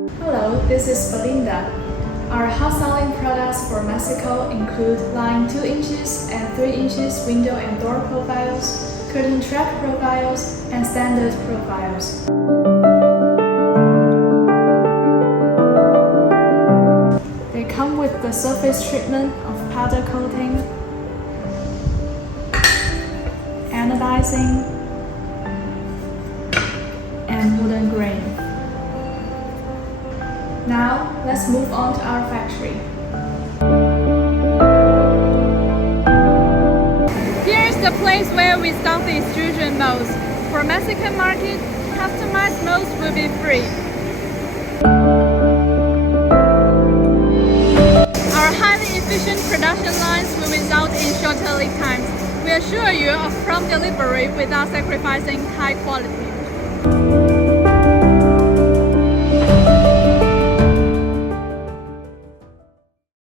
Hello, this is Belinda. Our hot-selling products for Mexico include line 2 inches and 3 inches window and door profiles, curtain track profiles, and standard profiles. They come with the surface treatment of powder coating, anodizing, and wooden grain. Now, let's move on to our factory. Here is the place where we stock the extrusion molds. For Mexican market, customized molds will be free. Our highly efficient production lines will result in shorter lead times. We assure you of prompt delivery without sacrificing high quality.